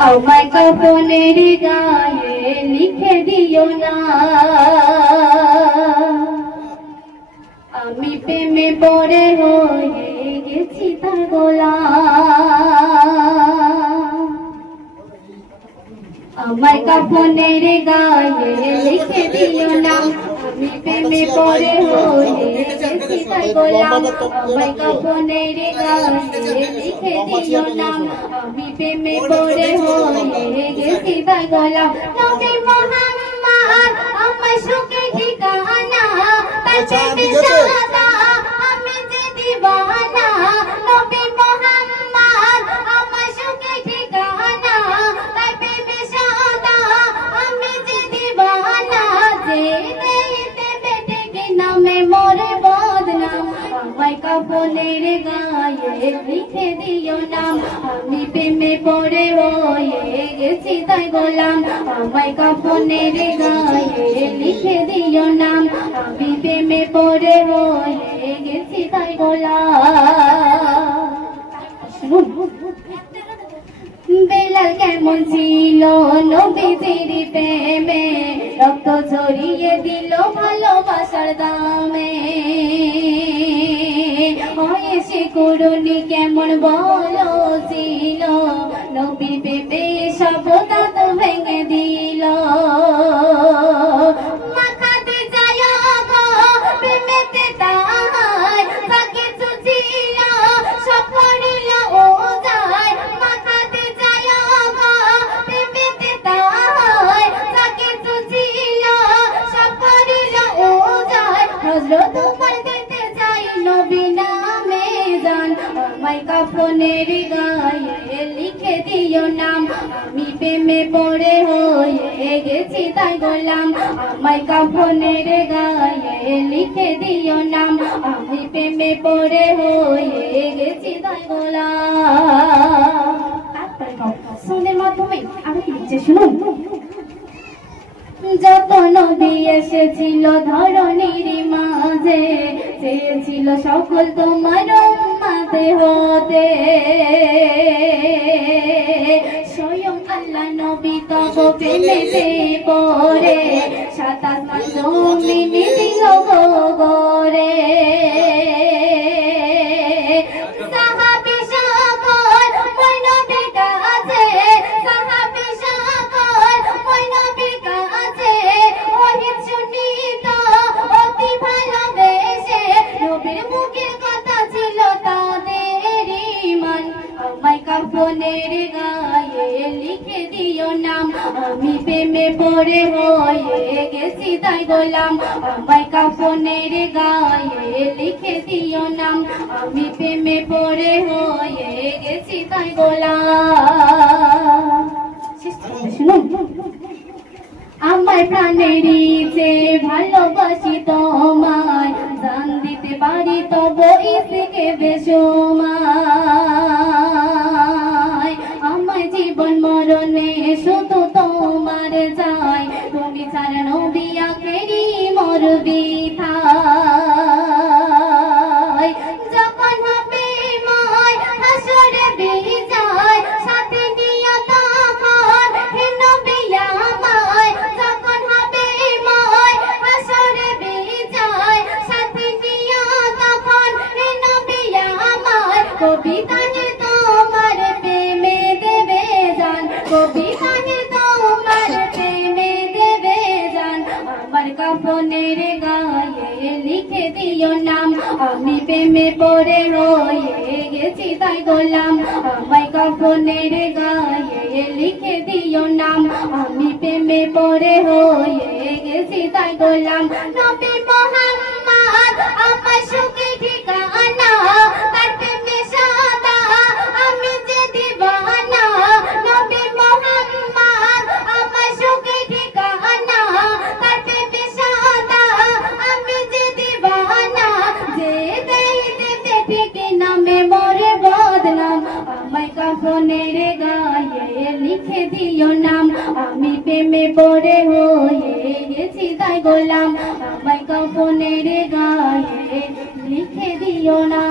আমায় কাফনের গায়ে লিখে দিও না আমি প্রেমে পড়ে হয়ে গেছি তার গোলাম আমায় কাফনের গায়ে লিখে দিও না আমি প্রেমে পড়ে হয়ে গেছি তার গোলাম আমায় কাফনের গায়ে লিখে দিও না আমি প্রেমে পড়ে হয়ে গেছি তার গোলাম নবী মুহাম্মদ আমার সুখে ঠিকানা তার প্রেমে সাদা আমি যে দিওয়ানা নবী মুহাম্মদ আমার সুখে ঠিকানা তার প্রেমে সাদা আমি যে দিওয়ানা যে দেইতে বেটে নামে মোরে বদনাম আমায় কাফনের গায়ে লিখে দিও নাম আমি প্রেমে পড়ে হয়ে গেছি তাই গোলাম আমায় কাফনের গায়ে লিখে দিও নাম আমি প্রেমে পড়ে হয়ে গেছি তাই গোলাম বেলাল কেমন ছিল নবীজির প্রেমে রক্ত ঝরিয়ে দিল ভালোবাসার দামে সে করুণী কেমন বলো ছিল নবী প্রেমে সব দাঁত ভেঙে দিল মাখাতে যায় গো প্রেমেতে তাই তাকে ছিল সব করিল ও যায় মাখাতে যায় গো প্রেমেতে তাই তাকে ছিল সব করিল ও যায় হযরত তোমার দিতে চাই নবী নামে জান আমায় কাফনের গায়ে লিখে দিও নাম আমি প্রেমে পড়ে হয়ে গেছি তাই গোলাম আমায় কাফনের গায়ে লিখে দিও নাম আমি প্রেমে পড়ে হয়ে গেছি তাই গোলাম সুনের মাধ্যমে আমি কি লিখছে শুনুন যত নবী এসেছিল ধরণীর মাঝে চেয়েছিল সকল তোমার উম্মতে হতে স্বয়ং আল্লাহ নবী তব প্রেমেতে পড়ে সাত আসমান জমিন দিল গরে সাহাবী সকল ওই নবীর কাছে সাহাবী সকল ওই নবীর কাছে ওহি শুনিত অতি ভালোবেসে নবীর মুখের কথা ছিল তাদের ঈমান আমায় কাফনের গায়ে লিখে দিও নাম আমি প্রেমে পড়ে হয়ে গেছি তাই গোলাম আমায় কাফনের গায়ে লিখে দিও নাম আমি প্রেমে পড়ে হয়ে গেছি তাই গোলাম শুনুন আমার প্রাণেরই যে ভালোবাসি তোমায় জান দিতে পারি তব ইসকে বেসমায় আমায় জীবন মরণে শুধু তোমার চাই তুমি ছাড়া নবী আখেরি মোর বিথায় যখন হবে ময় হাসরে বিজয় সাথে নিয়ে তখন হে নবী আমায় যখন হবে ময় হাসরে বিজয় সাথে নিয়ে তখন হে নবী আমায় কবিতায় তোমার প্রেমে দেবে জান কবিতায় তোমার প্রেমে দেবে জান আমার কাফনের গায়ে লিখে দিও নাম আমি প্রেমে পড়ে হয়ে গেছি তাই গোলাম আমায় কাফনের গায়ে লিখে দিও নাম আমি প্রেমে পড়ে হয়ে গেছি তাই গোলাম নবী মুহাম্মদ আমার সুখে ঠিকানা তার প্রেমে সাদা আমি যে দিওয়ানা নবী মুহাম্মদ আমার সুখে ঠিকানা তার প্রেমে সাদা আমি যে দিওয়ানা যে দেইতে ঠিক নামে মোরে বদনাম আমায় কাফনের গায়ে লিখে দিও নাম আমি প্রেমে পড়ে হয়ে গেছি তাই গোলাম আমায় কাফনের গায়ে লিখে দিও না।